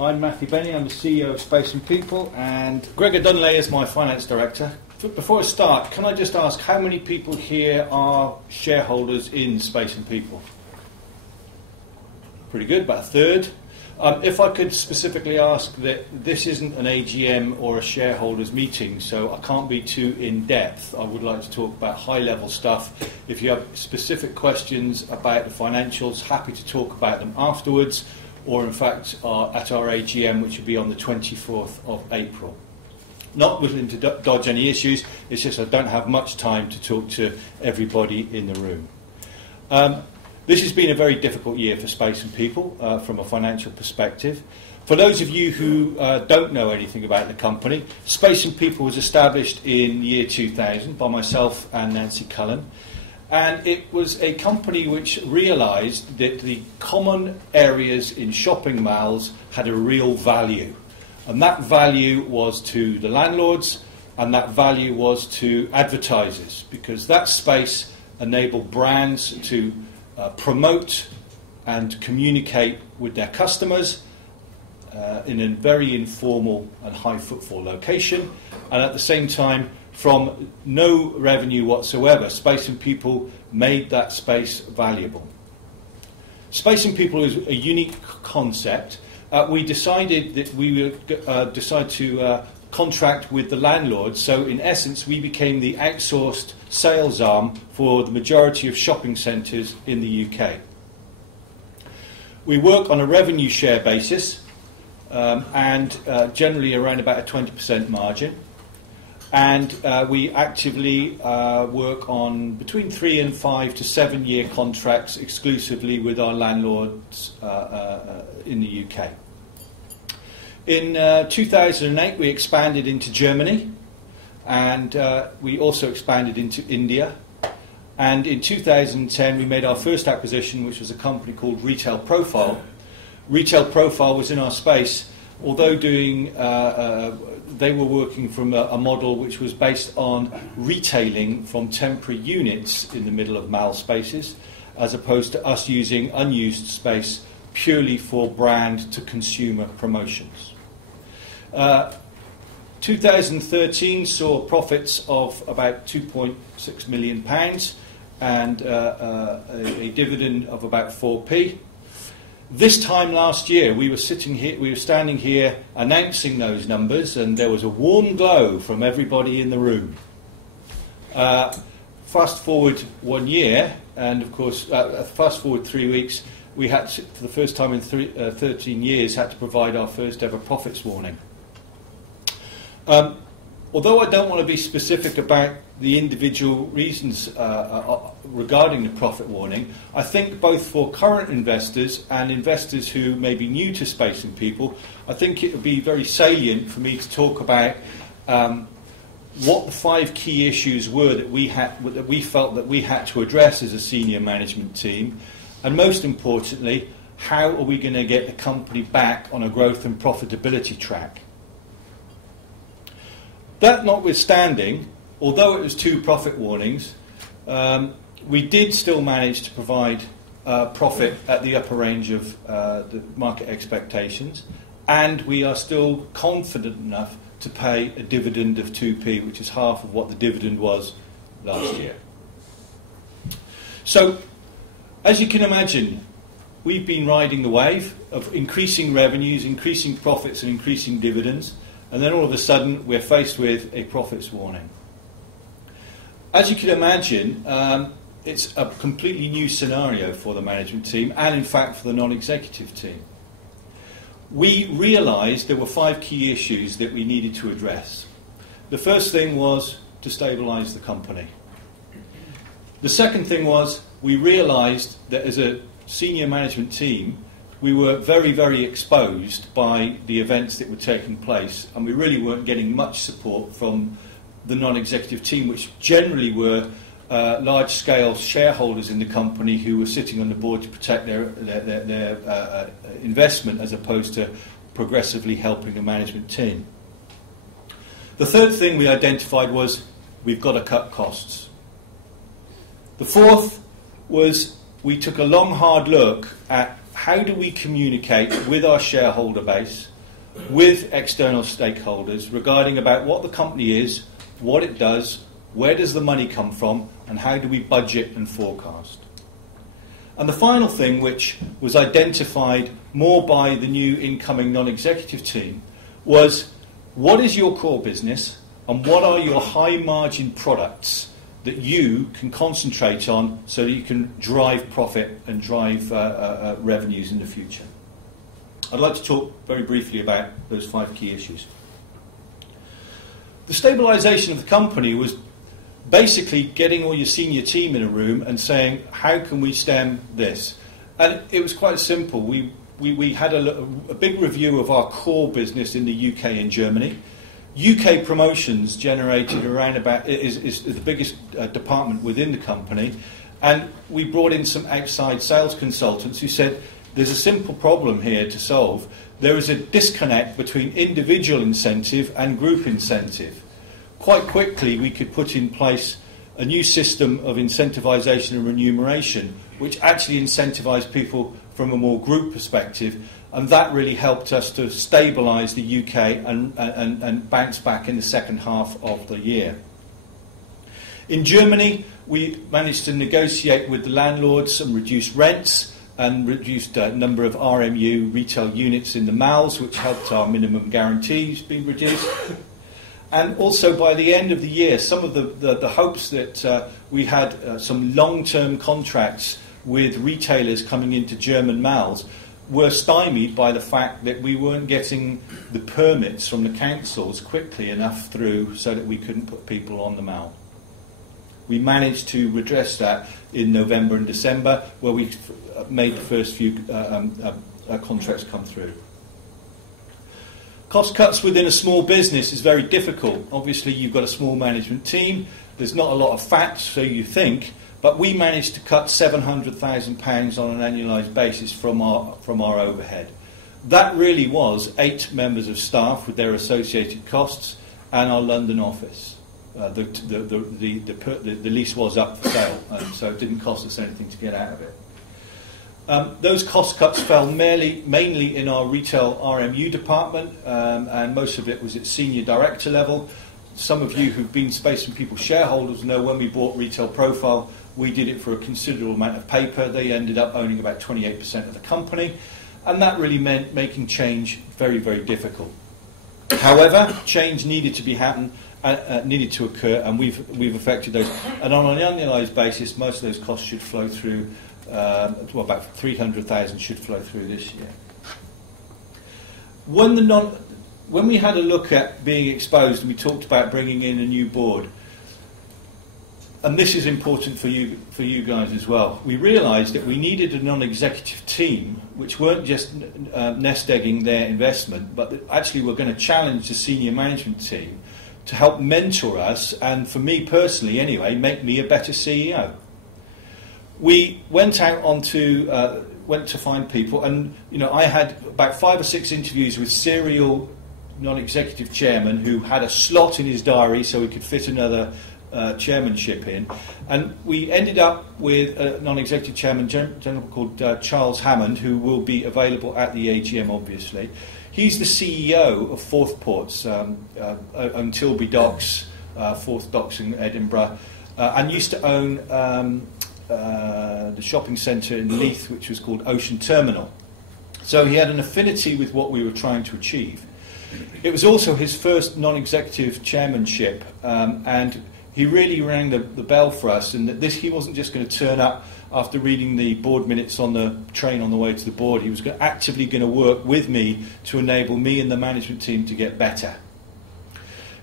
I'm Matthew Benny, I'm the CEO of Space and People, and Gregor Dunley is my finance director. Before I start, can I just ask how many people here are shareholders in Space and People? Pretty good, about a third. If I could specifically ask that this isn't an AGM or a shareholders meeting, so I can't be too in-depth. I would like to talk about high-level stuff. If you have specific questions about the financials, happy to talk about them afterwards, or in fact at our AGM, which will be on the 24th of April. Not willing to dodge any issues, it's just I don't have much time to talk to everybody in the room. This has been a very difficult year for Space and People from a financial perspective. For those of you who don't know anything about the company, Space and People was established in the year 2000 by myself and Nancy Cullen. And it was a company which realised that the common areas in shopping malls had a real value. And that value was to the landlords, and that value was to advertisers, because that space enabled brands to promote and communicate with their customers in a very informal and high footfall location, and at the same time, from no revenue whatsoever, Space and People made that space valuable. Space and People is a unique concept. We decided that we would decide to contract with the landlords, so in essence we became the outsourced sales arm for the majority of shopping centres in the UK. We work on a revenue share basis and generally around about a 20% margin, and we actively work on between 3 and 5 to 7 year contracts exclusively with our landlords in the UK. In 2008 we expanded into Germany, and we also expanded into India, and in 2010 we made our first acquisition, which was a company called Retail Profile. Retail Profile was in our space, although doing they were working from a model which was based on retailing from temporary units in the middle of mall spaces, as opposed to us using unused space purely for brand to consumer promotions. 2013 saw profits of about £2.6 million and a dividend of about 4p. This time last year we were standing here announcing those numbers, and there was a warm glow from everybody in the room. Fast forward 1 year, and of course fast forward 3 weeks, we had to, for the first time in 13 years, had to provide our first ever profits warning. Although I don't want to be specific about the individual reasons regarding the profit warning, I think both for current investors and investors who may be new to Space and People, I think it would be very salient for me to talk about what the 5 key issues were that we felt that we had to address as a senior management team, and most importantly, how are we going to get the company back on a growth and profitability track. That notwithstanding, although it was 2 profit warnings, we did still manage to provide profit at the upper range of the market expectations, and we are still confident enough to pay a dividend of 2p, which is half of what the dividend was last year. So, as you can imagine, we've been riding the wave of increasing revenues, increasing profits and increasing dividends, and then all of a sudden we're faced with a profits warning. As you can imagine, it's a completely new scenario for the management team, and in fact for the non-executive team. We realised there were 5 key issues that we needed to address. The first thing was to stabilise the company. The second thing was we realised that as a senior management team we were very, very exposed by the events that were taking place, and we really weren't getting much support from the non-executive team, which generally were large-scale shareholders in the company who were sitting on the board to protect their investment, as opposed to progressively helping the management team. The third thing we identified was we've got to cut costs. The fourth was we took a long, hard look at how do we communicate with our shareholder base, with external stakeholders, regarding about what the company is, what it does, where does the money come from, and how do we budget and forecast. And the final thing, which was identified more by the new incoming non-executive team, was what is your core business and what are your high margin products that you can concentrate on so that you can drive profit and drive revenues in the future. I'd like to talk very briefly about those 5 key issues. The stabilisation of the company was basically getting all your senior team in a room and saying, how can we stem this? And it was quite simple. We had a big review of our core business in the UK and Germany. UK promotions generated around about is the biggest department within the company, and we brought in some outside sales consultants who said there's a simple problem here to solve. There is a disconnect between individual incentive and group incentive. Quite quickly we could put in place a new system of incentivisation and remuneration which actually incentivised people from a more group perspective, and that really helped us to stabilise the UK and bounce back in the second half of the year. In Germany, we managed to negotiate with the landlords some reduced rents and reduced number of RMU retail units in the malls, which helped our minimum guarantees be reduced. And also by the end of the year, some of the hopes that we had some long-term contracts with retailers coming into German malls were stymied by the fact that we weren't getting the permits from the councils quickly enough through so that we couldn't put people on the mall. We managed to redress that in November and December, where we made the first few contracts come through. Cost cuts within a small business is very difficult. Obviously, you've got a small management team. There's not a lot of fat, so you think. But we managed to cut £700,000 on an annualised basis from our overhead. That really was 8 members of staff with their associated costs and our London office. The lease was up for sale, so it didn't cost us anything to get out of it. Those cost cuts fell mainly in our retail RMU department, and most of it was at senior director level. Some of you who've been Space and People shareholders know when we bought Retail Profile, we did it for a considerable amount of paper. They ended up owning about 28% of the company, and that really meant making change very, very difficult. However, change needed to needed to occur, and we've affected those. And on an annualised basis, most of those costs should flow through. About 300,000 should flow through this year. When we had a look at being exposed, and we talked about bringing in a new board, and this is important for you guys as well, we realised that we needed a non-executive team which weren't just nest egging their investment, but that actually were going to challenge the senior management team to help mentor us, and for me personally anyway, make me a better CEO. We went out went to find people, and I had about 5 or 6 interviews with serial non-executive chairman who had a slot in his diary so he could fit another chairmanship in, and we ended up with a non-executive chairman, gentleman called Charles Hammond, who will be available at the AGM. Obviously, he's the CEO of Forth Ports, owned Tilbury Docks, Forth Docks in Edinburgh, and used to own the shopping centre in Leith, which was called Ocean Terminal. So he had an affinity with what we were trying to achieve. It was also his first non-executive chairmanship, and he really rang the bell for us, and that he wasn't just going to turn up after reading the board minutes on the train on the way to the board. He was actively going to work with me to enable me and the management team to get better.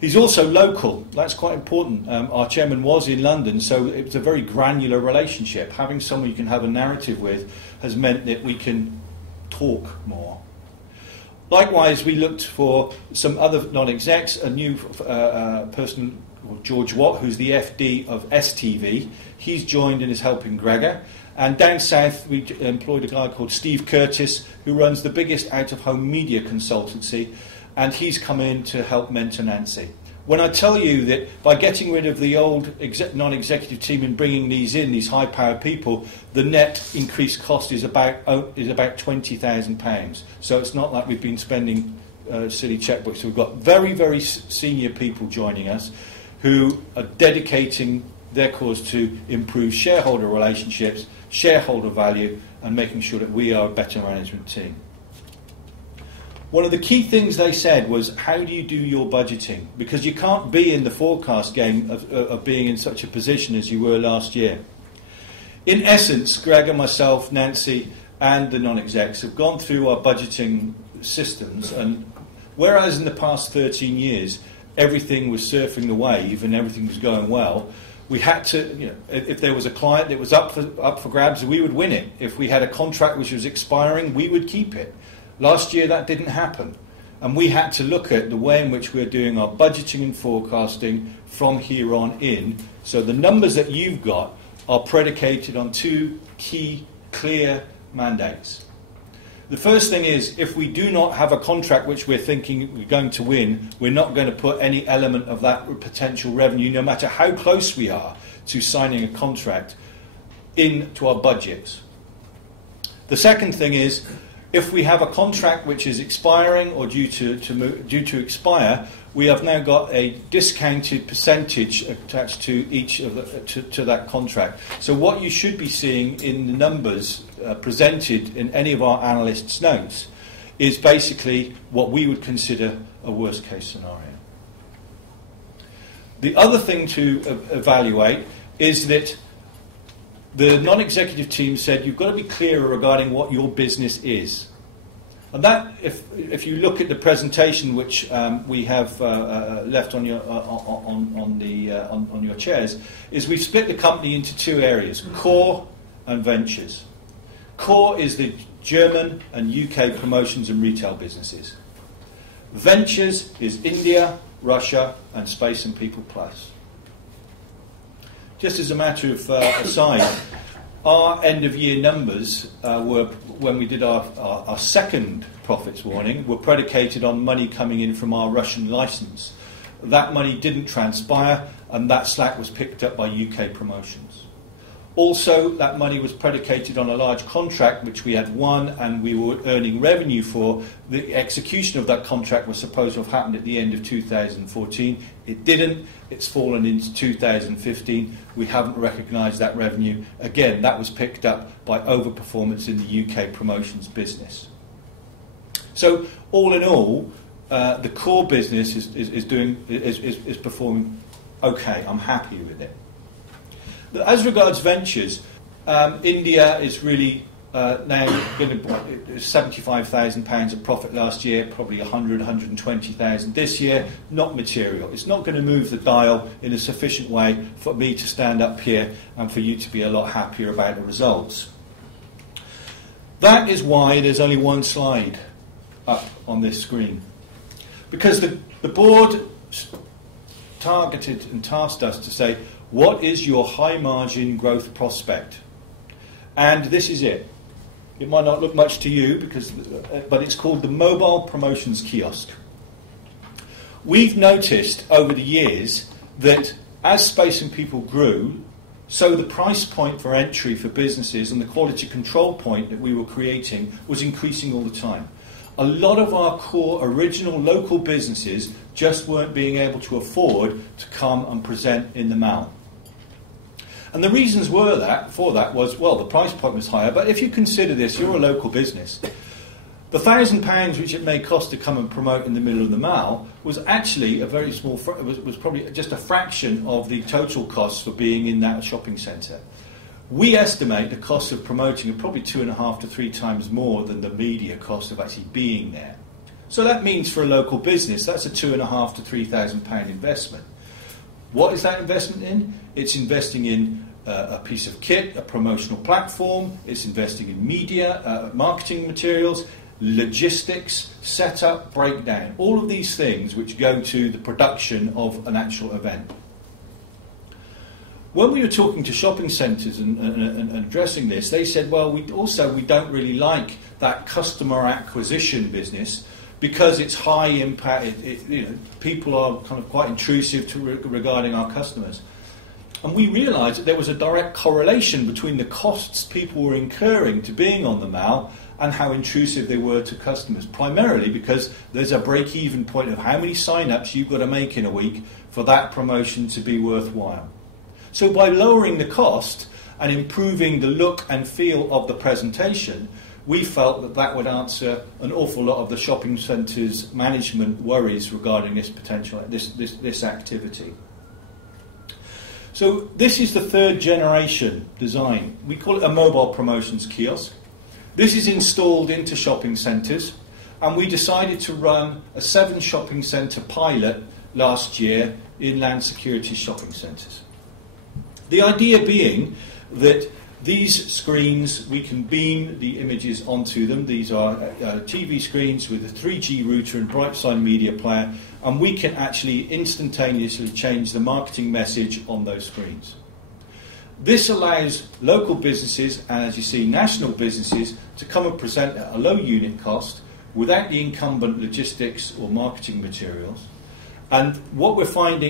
He's also local. That's quite important. Our chairman was in London, so it was a very granular relationship. Having someone you can have a narrative with has meant that we can talk more. Likewise, we looked for some other non-execs, a new person called George Watt, who's the FD of STV. He's joined and is helping Gregor. And down south, we employed a guy called Steve Curtis, who runs the biggest out-of-home media consultancy, and he's come in to help mentor Nancy. When I tell you that by getting rid of the old non-executive team and bringing these high-powered people, the net increased cost is about £20,000. So it's not like we've been spending silly checkbooks. We've got very, very senior people joining us who are dedicating their cause to improve shareholder relationships, shareholder value, and making sure that we are a better management team. One of the key things they said was, how do you do your budgeting? Because you can't be in the forecast game of being in such a position as you were last year. In essence, Greg and myself, Nancy, and the non-execs have gone through our budgeting systems, and whereas in the past 13 years everything was surfing the wave and everything was going well, we had to, if there was a client that was up for grabs, we would win it. If we had a contract which was expiring, we would keep it. Last year that didn't happen, and we had to look at the way in which we're doing our budgeting and forecasting from here on in. So the numbers that you've got are predicated on two key, clear mandates. The first thing is, if we do not have a contract which we're thinking we're going to win, we're not going to put any element of that potential revenue, no matter how close we are to signing a contract, into our budgets. The second thing is, if we have a contract which is expiring or due to expire, we have now got a discounted percentage attached to each of to that contract. So what you should be seeing in the numbers presented in any of our analysts' notes is basically what we would consider a worst-case scenario. The other thing to evaluate is that the non-executive team said you've got to be clearer regarding what your business is. And that, if you look at the presentation which we have left on your on your chairs, is we've split the company into two areas: core and ventures. Core is the German and UK promotions and retail businesses. Ventures is India, Russia, and Space and People Plus. Just as a matter of aside, our end-of-year numbers were, when we did our second profits warning, were predicated on money coming in from our Russian licence. That money didn't transpire, and that slack was picked up by UK promotions. Also, that money was predicated on a large contract which we had won and we were earning revenue for. The execution of that contract was supposed to have happened at the end of 2014. It didn't. It's fallen into 2015. We haven't recognised that revenue. Again, that was picked up by overperformance in the UK promotions business. So, all in all, the core business is performing okay. I'm happy with it. As regards ventures, India is really now going to £75,000 of profit last year, probably 120,000 this year. Not material. It's not going to move the dial in a sufficient way for me to stand up here and for you to be a lot happier about the results. That is why there's only one slide up on this screen, because the board targeted and tasked us to say, what is your high margin growth prospect? And this is it. It might not look much to you, but it's called the Mobile Promotions Kiosk. We've noticed over the years that as Space and People grew, so the price point for entry for businesses and the quality control point that we were creating was increasing all the time. A lot of our core original local businesses just weren't being able to afford to come and present in the mall. And the reasons for that was, well, the price point was higher, but if you consider this, you're a local business. The £1,000 which it may cost to come and promote in the middle of the mall was actually a very small, was probably just a fraction of the total costs for being in that shopping centre. We estimate the cost of promoting are probably 2.5 to 3 times more than the media cost of actually being there. So that means for a local business, that's a £2,500 to £3,000 investment. What is that investment in? It's investing in a piece of kit, a promotional platform. It's investing in media, marketing materials, logistics, setup, breakdown. All of these things which go to the production of an actual event. When we were talking to shopping centres and addressing this, they said, well, we don't really like that customer acquisition business, because it's high impact, people are kind of quite intrusive regarding our customers. And we realised that there was a direct correlation between the costs people were incurring to being on the MAL and how intrusive they were to customers, primarily because there's a break-even point of how many sign-ups you've got to make in a week for that promotion to be worthwhile. So by lowering the cost and improving the look and feel of the presentation, we felt that that would answer an awful lot of the shopping centre's management worries regarding this potential, this activity. So this is the third generation design. We call it a mobile promotions kiosk. This is installed into shopping centres, and we decided to run a 7 shopping centre pilot last year in land security shopping centres. The idea being that these screens, we can beam the images onto them. These are TV screens with a 3G router and Brightside media player, and we can actually instantaneously change the marketing message on those screens. This allows local businesses, and as you see, national businesses, to come and present at a low unit cost without the incumbent logistics or marketing materials. And what we found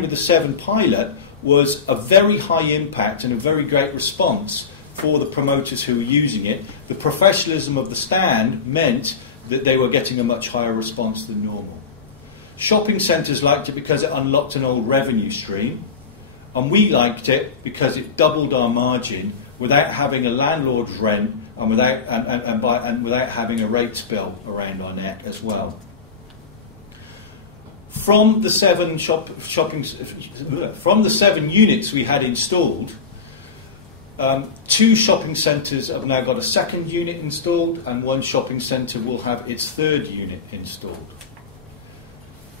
with the 7 pilot was a very high impact and a very great response for the promoters who were using it. The professionalism of the stand meant that they were getting a much higher response than normal. Shopping centres liked it because it unlocked an old revenue stream, and we liked it because it doubled our margin without having a landlord's rent and without having a rates bill around our neck as well. From the 7 units we had installed, 2 shopping centres have now got a 2nd unit installed, and 1 shopping centre will have its 3rd unit installed.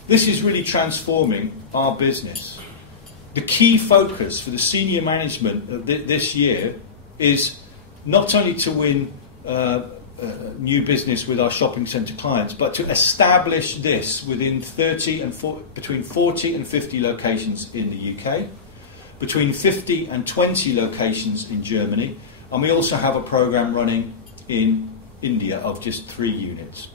This is really transforming our business. The key focus for the senior management of this year is not only to win new business with our shopping centre clients, but to establish this within between 40 and 50 locations in the UK, between 50 and 20 locations in Germany, and we also have a programme running in India of just 3 units.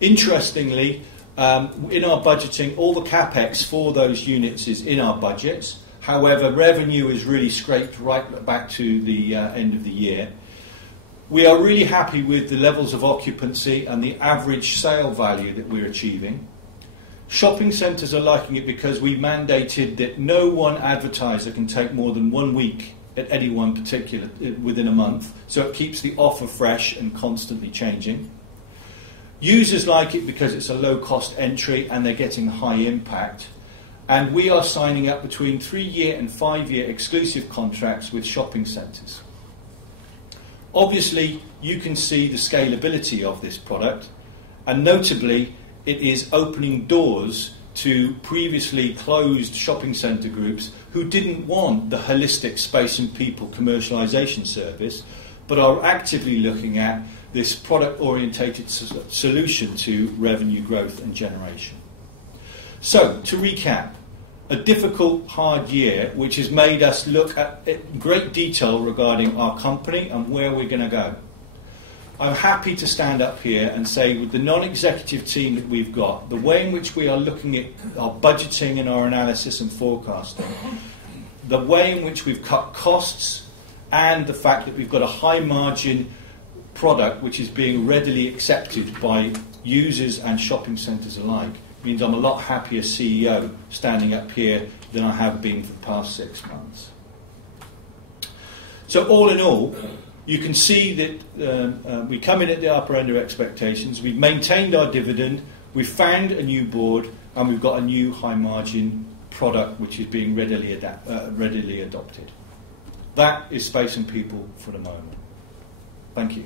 Interestingly, in our budgeting, all the capex for those units is in our budgets. However, revenue is really scraped right back to the end of the year. We are really happy with the levels of occupancy and the average sale value that we're achieving. Shopping centres are liking it because we mandated that no one advertiser can take more than 1 week at any one particular within a month, so it keeps the offer fresh and constantly changing. Users like it because it's a low-cost entry and they're getting high impact. And we are signing up between 3-year and 5-year exclusive contracts with shopping centres. Obviously, you can see the scalability of this product, and notably, it is opening doors to previously closed shopping centre groups who didn't want the holistic Space and People commercialisation service, but are actively looking at this product-orientated solution to revenue growth and generation. So, to recap, a difficult, hard year which has made us look at great detail regarding our company and where we're going to go. I'm happy to stand up here and say, with the non-executive team that we've got, the way in which we are looking at our budgeting and our analysis and forecasting, the way in which we've cut costs, and the fact that we've got a high margin product which is being readily accepted by users and shopping centres alike, means I'm a lot happier CEO standing up here than I have been for the past 6 months. So all in all, you can see that we come in at the upper end of expectations. We've maintained our dividend, we've found a new board, and we've got a new high margin product which is being readily adopted. That is Space and People for the moment. Thank you.